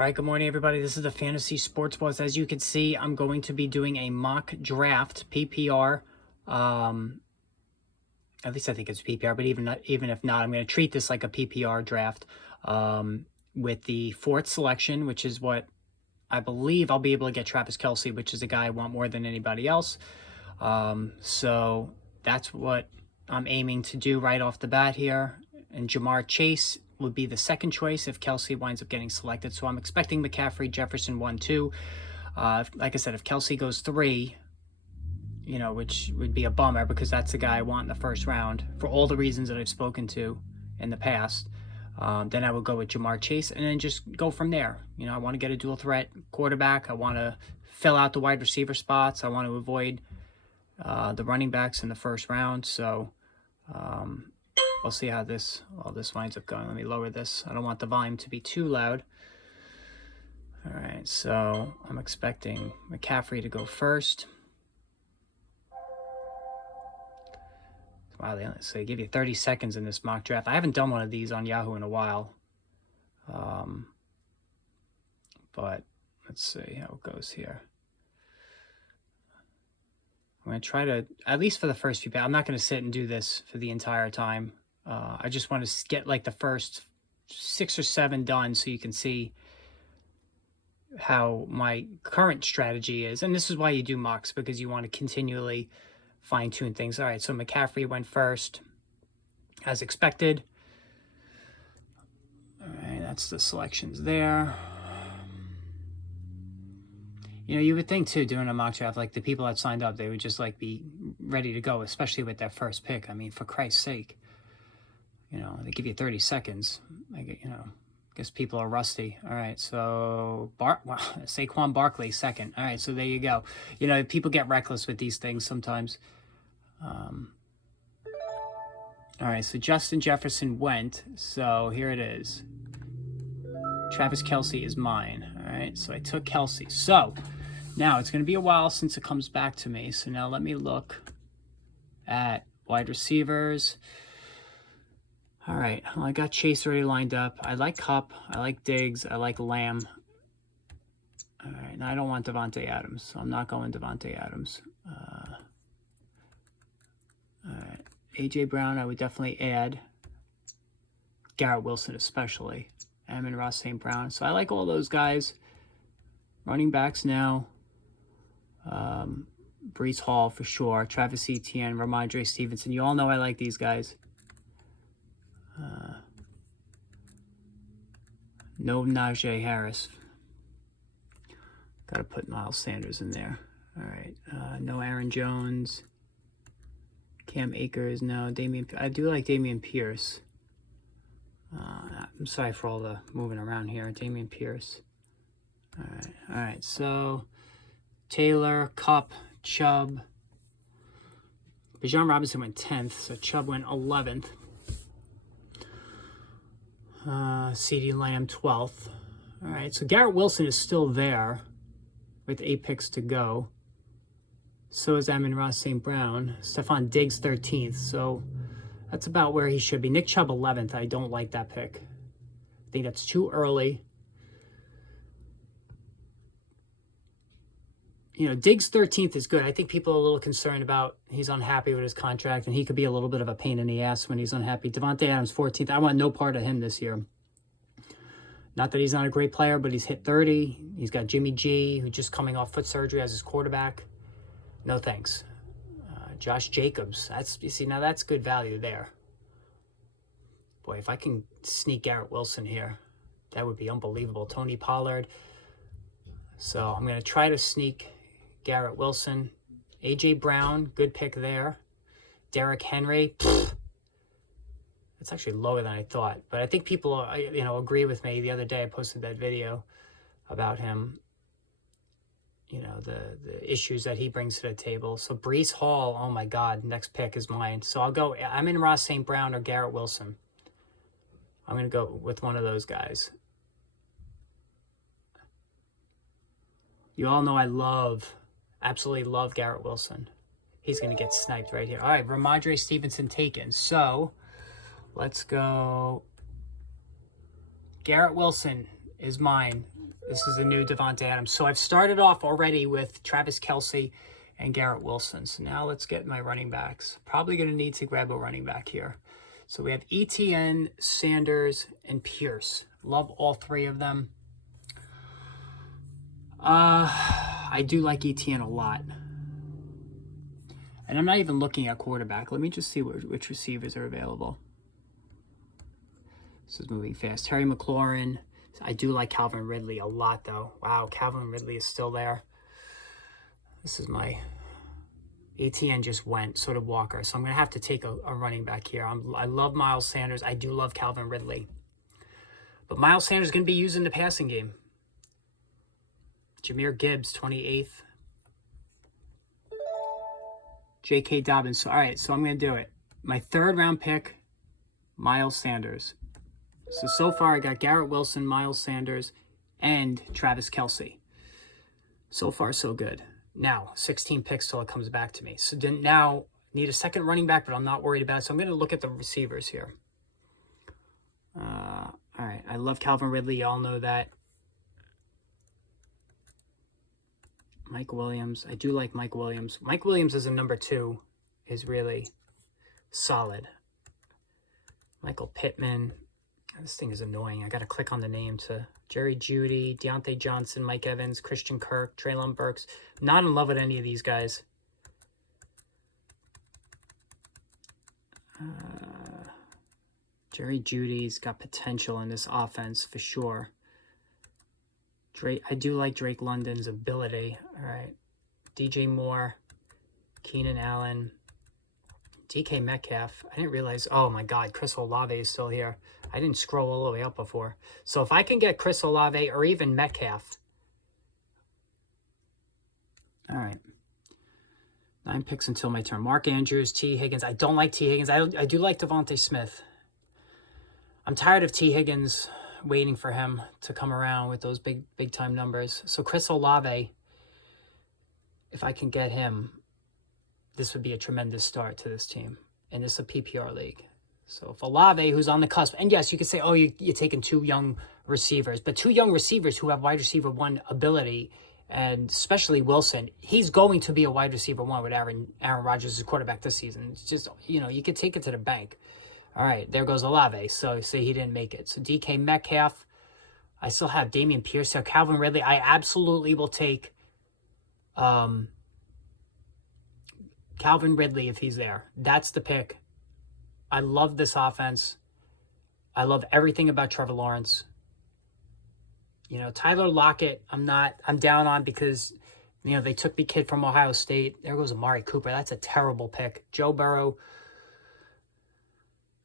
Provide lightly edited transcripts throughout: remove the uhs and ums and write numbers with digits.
All right, good morning, everybody. This is the Fantasy Sports Buzz. As you can see, I'm going to be doing a mock draft PPR. At least I think it's PPR, but even if not, I'm going to treat this like a PPR draft with the fourth selection, which is what I believe I'll be able to get Travis Kelce, which is a guy I want more than anybody else. So that's what I'm aiming to do right off the bat here. And Jamar Chase would be the second choice if Kelce winds up getting selected. So I'm expecting McCaffrey, Jefferson 1, 2. Like I said, if Kelce goes 3, which would be a bummer because that's the guy I want in the first round for all the reasons that I've spoken to in the past. Then I would go with Jamar Chase and then just go from there. I want to get a dual threat quarterback. I want to fill out the wide receiver spots. I want to avoid the running backs in the first round. So we'll see how all this winds up going. Let me lower this. I don't want the volume to be too loud. All right, so I'm expecting McCaffrey to go first. Wow, they give you 30 seconds in this mock draft. I haven't done one of these on Yahoo in a while. But let's see how it goes here. I'm going to try to, at least for the first few, I'm not going to sit and do this for the entire time. I just want to get like the first 6 or 7 done so you can see how my current strategy is. And this is why you do mocks, because you want to continually fine-tune things. All right, so McCaffrey went first, as expected. All right, that's the selections there. You would think, too, doing a mock draft, like the people that signed up, they would just, like, be ready to go, especially with that first pick. I mean, for Christ's sake. They give you 30 seconds. I guess people are rusty. All right, so Saquon Barkley second. All right, so there you go. People get reckless with these things sometimes. All right, so Justin Jefferson went. So here it is. Travis Kelce is mine. All right, so I took Kelce. So now it's going to be a while since it comes back to me. So now let me look at wide receivers. All right, well, I got Chase already lined up. I like Kupp. I like Diggs. I like Lamb. All right, now I don't want Devontae Adams, so I'm not going Devontae Adams. All right, A.J. Brown I would definitely add. Garrett Wilson especially. Amon-Ra St. Brown. So I like all those guys. Running backs now. Breece Hall for sure. Travis Etienne, Ramondre Stevenson. You all know I like these guys. No Najee Harris. Got to put Miles Sanders in there. All right. No Aaron Jones. Cam Akers. No. I do like Dameon Pierce. I'm sorry for all the moving around here. Dameon Pierce. All right. All right. So Taylor, Kupp, Chubb. Bijan Robinson went 10th, so Chubb went 11th. CeeDee Lamb 12th. All right, so Garrett Wilson is still there with 8 picks to go. So is Amon-Ra St. Brown. Stephon Diggs 13th, so that's about where he should be. Nick Chubb 11th. I don't like that pick. I think that's too early. Diggs 13th is good. I think people are a little concerned about he's unhappy with his contract, and he could be a little bit of a pain in the ass when he's unhappy. Devontae Adams 14th. I want no part of him this year. Not that he's not a great player, but he's hit 30. He's got Jimmy G, who's just coming off foot surgery as his quarterback. No thanks. Josh Jacobs. Now that's good value there. Boy, if I can sneak Garrett Wilson here, that would be unbelievable. Tony Pollard. So I'm going to try to sneak Garrett Wilson. A.J. Brown, good pick there. Derrick Henry, it's actually lower than I thought. But I think people, agree with me. The other day I posted that video about him, the issues that he brings to the table. So Breece Hall, oh my God, next pick is mine. So I'll go, I'm in Ross St. Brown or Garrett Wilson. I'm going to go with one of those guys. You all know I absolutely love Garrett Wilson. He's going to get sniped right here. All right, Ramondre Stevenson taken. So let's go. Garrett Wilson is mine. This is the new Devontae Adams. So I've started off already with Travis Kelce and Garrett Wilson. So now let's get my running backs. Probably going to need to grab a running back here. So we have Etienne, Sanders, and Pierce. Love all three of them. I do like Etienne a lot. And I'm not even looking at quarterback. Let me just see which receivers are available. This is moving fast. Terry McLaurin. I do like Calvin Ridley a lot, though. Wow, Calvin Ridley is still there. This is my... ATN just went, so did Walker. So I'm going to have to take a running back here. I love Miles Sanders. I do love Calvin Ridley. But Miles Sanders is going to be used in the passing game. Jahmyr Gibbs, 28th. J.K. Dobbins. So, all right, so I'm going to do it. My third-round pick, Miles Sanders. So far I got Garrett Wilson, Miles Sanders, and Travis Kelce. So far, so good. Now, 16 picks till it comes back to me. So now, need a second running back, but I'm not worried about it. So I'm going to look at the receivers here. All right, I love Calvin Ridley. Y'all know that. Mike Williams. I do like Mike Williams. Mike Williams as a number 2 is really solid. Michael Pittman. This thing is annoying. I got to click on the name to Jerry Jeudy, Deontay Johnson, Mike Evans, Christian Kirk, Treylon Burks. Not in love with any of these guys. Jerry Jeudy's got potential in this offense for sure. Drake, I do like Drake London's ability. All right. DJ Moore, Keenan Allen, DK Metcalf. I didn't realize, oh my God, Chris Olave is still here. I didn't scroll all the way up before. So if I can get Chris Olave or even Metcalf. All right. 9 picks until my turn. Mark Andrews, T. Higgins. I don't like T. Higgins. I do like Devontae Smith. I'm tired of T. Higgins waiting for him to come around with those big time numbers. So Chris Olave, if I can get him, this would be a tremendous start to this team. And this is a PPR league. So if Olave, who's on the cusp, and yes, you could say, oh, you're taking 2 young receivers, but 2 young receivers who have wide receiver 1 ability, and especially Wilson, he's going to be a wide receiver 1 with Aaron Rodgers as quarterback this season. It's just, you could take it to the bank. All right, there goes Olave. So say he didn't make it. So DK Metcalf, I still have Dameon Pierce, Calvin Ridley. I absolutely will take Calvin Ridley if he's there. That's the pick. I love this offense. I love everything about Trevor Lawrence. Tyler Lockett, I'm down on because, they took the kid from Ohio State. There goes Amari Cooper. That's a terrible pick. Joe Burrow,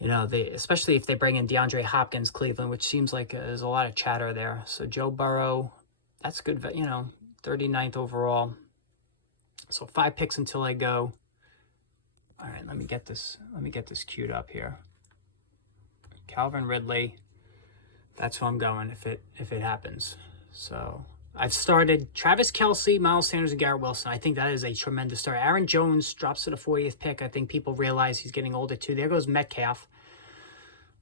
especially if they bring in DeAndre Hopkins, Cleveland, which seems like there's a lot of chatter there. So Joe Burrow, that's good, 39th overall. So 5 picks until I go. All right, let me get this queued up here. Calvin Ridley. That's who I'm going if it happens. So I've started Travis Kelce, Miles Sanders, and Garrett Wilson. I think that is a tremendous start. Aaron Jones drops to the 40th pick. I think people realize he's getting older too. There goes Metcalf.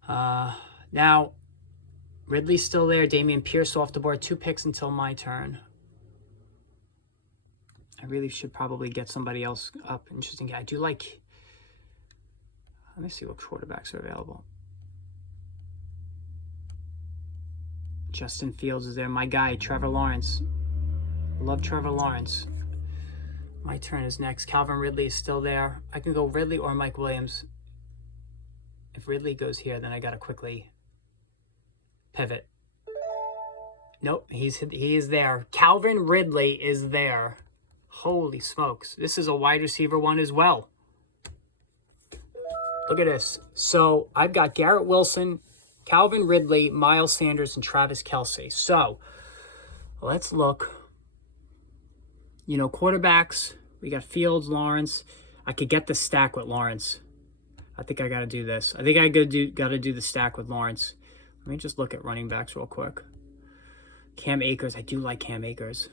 Now, Ridley's still there. Dameon Pierce off the board. 2 picks until my turn. I really should probably get somebody else up. Interesting. I do like... Let me see what quarterbacks are available. Justin Fields is there. My guy, Trevor Lawrence. Love Trevor Lawrence. My turn is next. Calvin Ridley is still there. I can go Ridley or Mike Williams. If Ridley goes here, then I got to quickly pivot. Nope, he is there. Calvin Ridley is there. Holy smokes. This is a wide receiver 1 as well. Look at this. So I've got Garrett Wilson, Calvin Ridley, Miles Sanders, and Travis Kelce. So let's look. Quarterbacks. We got Fields, Lawrence. I could get the stack with Lawrence. I think I got to do this. I think I got to do the stack with Lawrence. Let me just look at running backs real quick. Cam Akers. I do like Cam Akers.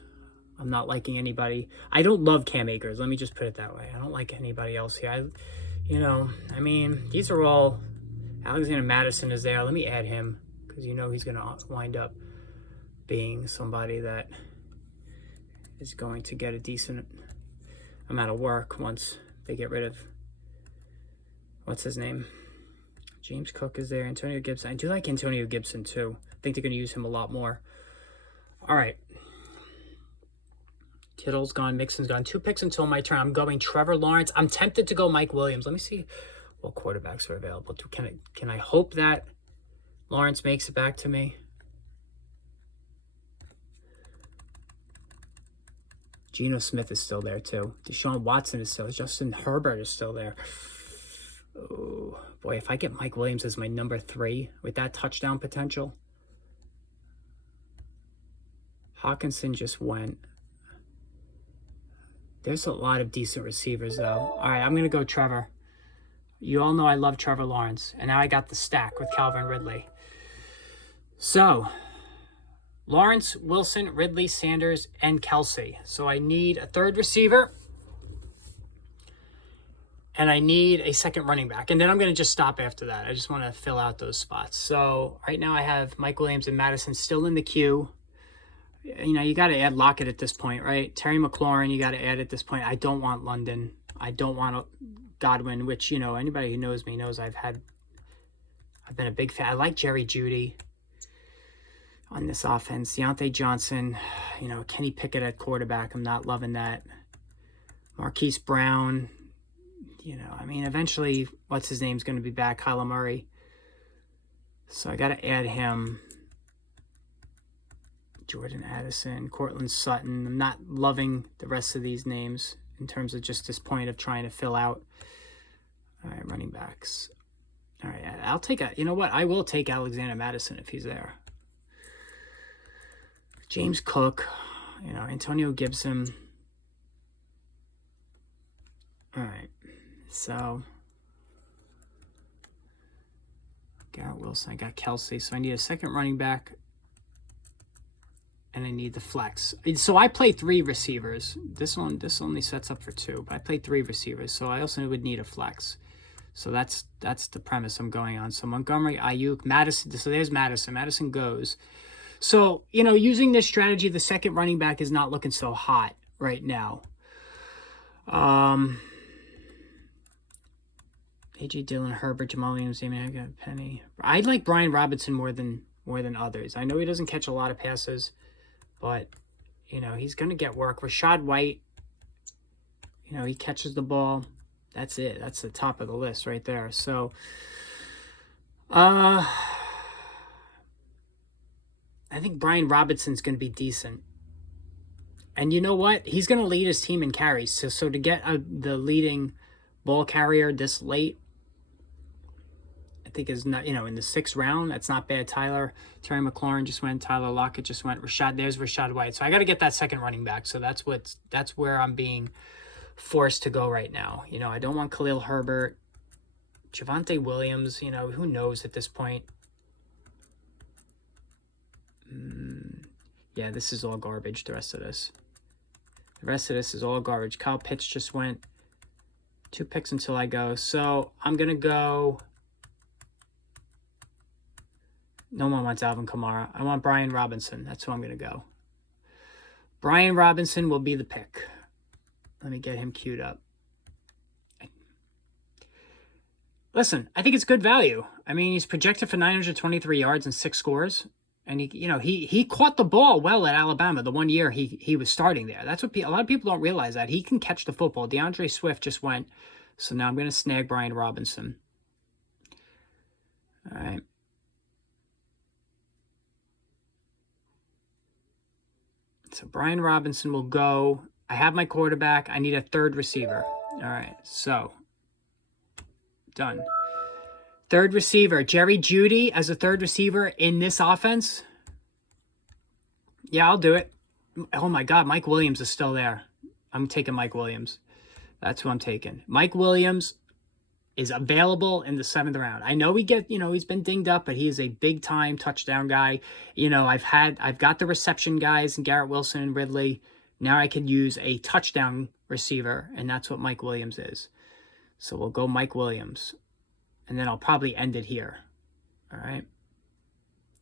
I'm not liking anybody. I don't love Cam Akers. Let me just put it that way. I don't like anybody else here. These are all... Alexander Madison is there. Let me add him because he's going to wind up. being somebody that is going to get a decent amount of work once they get rid of, what's his name? James Cook is there. Antonio Gibson. I do like Antonio Gibson too. I think they're going to use him a lot more. All right. Kittle's gone. Mixon's gone. 2 picks until my turn. I'm going Trevor Lawrence. I'm tempted to go Mike Williams. Let me see what quarterbacks are available. Can I hope that Lawrence makes it back to me? Geno Smith is still there too. Deshaun Watson is still. Justin Herbert is still there. Oh, boy, if I get Mike Williams as my number 3 with that touchdown potential. Hawkinson just went. There's a lot of decent receivers, though. All right, I'm going to go Trevor. You all know I love Trevor Lawrence. And now I got the stack with Calvin Ridley. So, Lawrence, Wilson, Ridley, Sanders, and Kelce. So I need a 3rd receiver. And I need a 2nd running back. And then I'm going to just stop after that. I just want to fill out those spots. So right now I have Mike Williams and Madison still in the queue. You know, you got to add Lockett at this point, right? Terry McLaurin, you got to add at this point. I don't want London. I don't want Godwin, which, you know, anybody who knows me knows I've been a big fan. I like Jerry Jeudy on this offense. Deontay Johnson, you know, Kenny Pickett at quarterback. I'm not loving that. Marquise Brown. You know, I mean, eventually, what's his name's going to be back? Kyler Murray. So I got to add him. Jordan Addison, Cortland Sutton. I'm not loving the rest of these names in terms of just this point of trying to fill out. All right, running backs. All right, I'll take you know what? I will take Alexander Madison if he's there. James Cook, you know, Antonio Gibson. All right. So, Garrett Wilson, I got Kelce. So I need a 2nd running back, and I need the flex. So I play 3 receivers. This only sets up for 2, but I play 3 receivers. So I also would need a flex. So that's the premise I'm going on. So Montgomery, Ayuk, Madison. So there's Madison. Madison goes. So, you know, using this strategy, the 2nd running back is not looking so hot right now. A.J. Dillon, Herbert, Jamal Williams, I got Penny. I like Brian Robinson more than others. I know he doesn't catch a lot of passes, but, you know, he's going to get work. Rashad White, you know, he catches the ball. That's it. That's the top of the list right there. So, I think Brian Robinson's going to be decent. And you know what? He's going to lead his team in carries. So to get the leading ball carrier this late, I think is not, you know, in the 6th round, that's not bad. Terry McLaurin just went. Tyler Lockett just went. There's Rashad White. So I got to get that 2nd running back. So that's where I'm being forced to go right now. You know, I don't want Khalil Herbert, Javonte Williams. You know, who knows at this point? Yeah, this is all garbage. The rest of this is all garbage. Kyle Pitts just went. 2 picks until I go. So I'm going to go. No one wants Alvin Kamara. I want Brian Robinson. That's who I'm going to go. Brian Robinson will be the pick. Let me get him queued up. Listen, I think it's good value. I mean, he's projected for 923 yards and 6 scores. And he caught the ball well at Alabama the 1 year he was starting there. That's what a lot of people don't realize, that he can catch the football. DeAndre Swift just went. So now I'm going to snag Brian Robinson. All right. So Brian Robinson will go. I have my quarterback. I need a 3rd receiver. All right. So done. 3rd receiver, Jerry Jeudy as a 3rd receiver in this offense. Yeah, I'll do it. Oh my God, Mike Williams is still there. I'm taking Mike Williams. That's who I'm taking. Mike Williams is available in the 7th round. I know he's been dinged up, but he is a big time touchdown guy. You know, I've got the reception guys and Garrett Wilson and Ridley. Now I can use a touchdown receiver, and that's what Mike Williams is. So we'll go Mike Williams. And then I'll probably end it here. All right.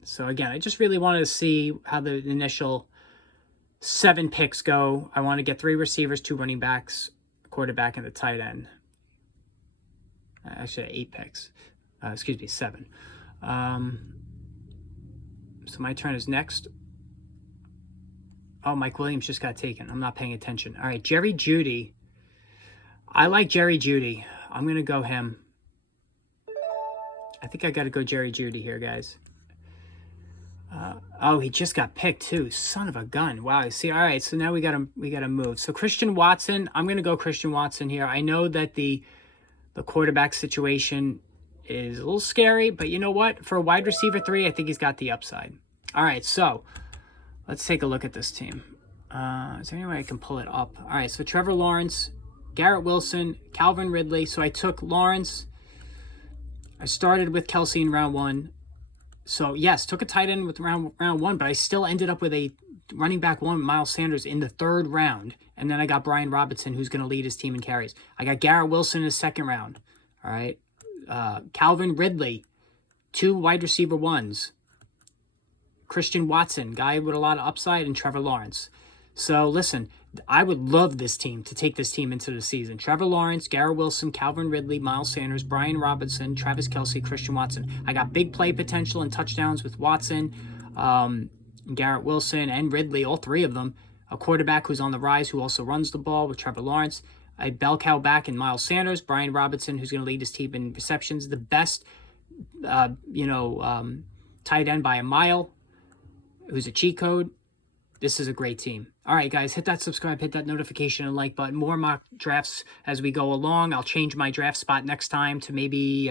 So again, I just really wanted to see how the initial 7 picks go. I want to get 3 receivers, 2 running backs, a quarterback, and a tight end. Actually, 8 picks. Excuse me, 7. So my turn is next. Oh, Mike Williams just got taken. I'm not paying attention. All right, Jerry Jeudy. I like Jerry Jeudy. I'm going to go him. I think I got to go Jerry Jeudy here, guys. Oh, he just got picked too. Son of a gun. Wow. See, all right. So now we gotta move. So Christian Watson. I'm gonna go Christian Watson here. I know that the quarterback situation is a little scary, but you know what? For a wide receiver 3, I think he's got the upside. All right. So let's take a look at this team. Is there any way I can pull it up? All right. So Trevor Lawrence, Garrett Wilson, Calvin Ridley. So I took Lawrence. I started with Kelce in round 1. So, yes, took a tight end with round 1, but I still ended up with a running back 1, Miles Sanders, in the 3rd round. And then I got Brian Robinson, who's going to lead his team in carries. I got Garrett Wilson in the 2nd round. All right. Calvin Ridley, 2 wide receiver 1s. Christian Watson, guy with a lot of upside, and Trevor Lawrence. So, listen, I would love this team to take this team into the season. Trevor Lawrence, Garrett Wilson, Calvin Ridley, Miles Sanders, Brian Robinson, Travis Kelce, Christian Watson. I got big play potential and touchdowns with Watson, Garrett Wilson, and Ridley, all 3 of them. A quarterback who's on the rise who also runs the ball with Trevor Lawrence. A bell cow back in Miles Sanders, Brian Robinson, who's going to lead his team in receptions. The best, tight end by a mile, who's a cheat code. This is a great team. All right, guys, hit that subscribe, hit that notification and like button. More mock drafts as we go along. I'll change my draft spot next time to maybe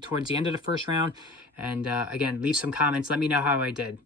towards the end of the 1st round. And again, leave some comments. Let me know how I did.